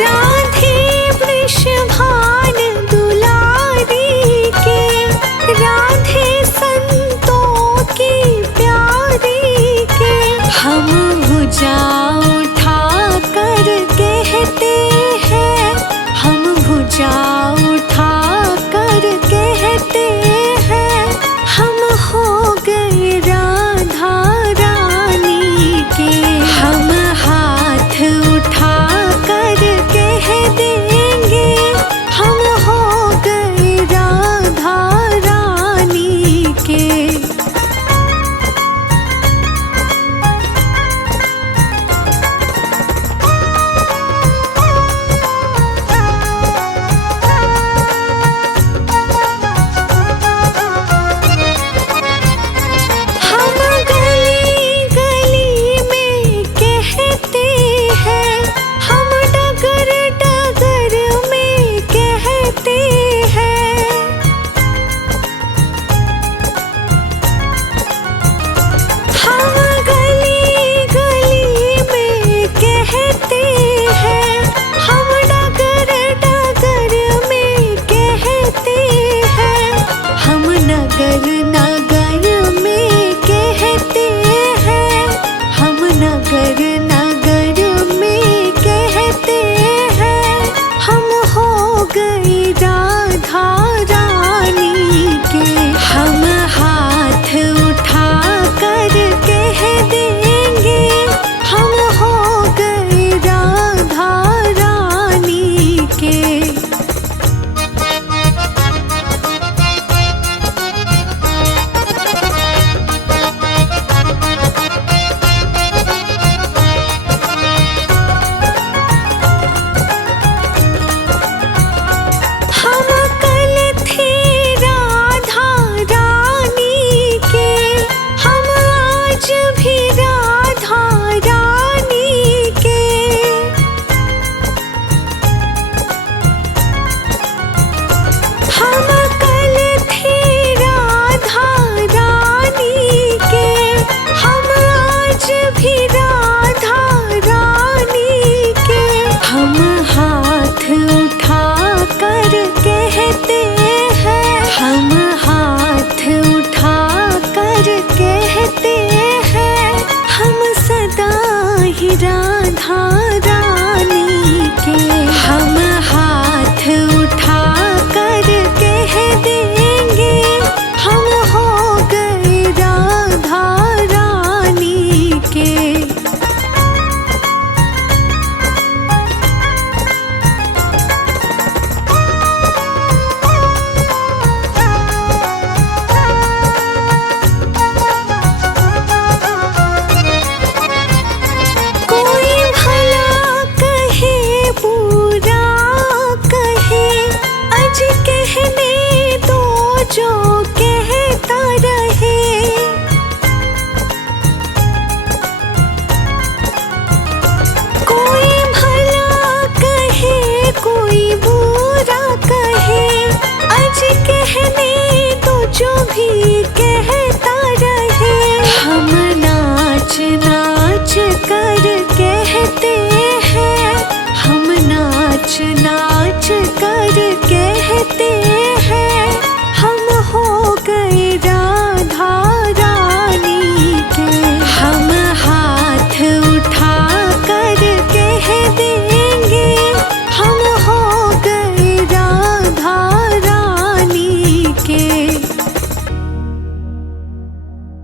राधे वृषभान दुलारी के, राधे संतों की प्यारी के। हम भुजा उठा कर कहते हैं, हम भुजा उठा कर कहते हैं, हम हो गए राधा रानी के। हम हाथ उठा कर कह देंगे, हम हो गए राधा रानी के। हम गली गली में कहते हैं, हम डगर डगर में कहते हैं। हम गली गली में कहते हैं, हम डगर डगर में कहते हैं। हम नगर नगर में कहते हैं, हम नगर नगर में कहते हैं। हम हो गए राधा रानी के। हम हाथ उठा कर कह देंगे, हम हो गए राधा रानी के। हम कल थे राधा रानी के, हम आज भी राधा रानी के। हम कल थे राधा रानी के, हम आज भी राधा रानी के। हम हाथ उठा कर कहते हैं, हम हाथ उठा कर कहते हैं। हम सदा ही राधा रानी के। हम हाथ उठा कर कह देंगे, हम हो गए राधा रानी के। कोई भला कहे बुरा कहे, अज कहने दो जो कहता रहे। कोई भला कहे कोई बुरा कहे, अज कहने दो जो भी कहता रहे। हम नाच नाच कर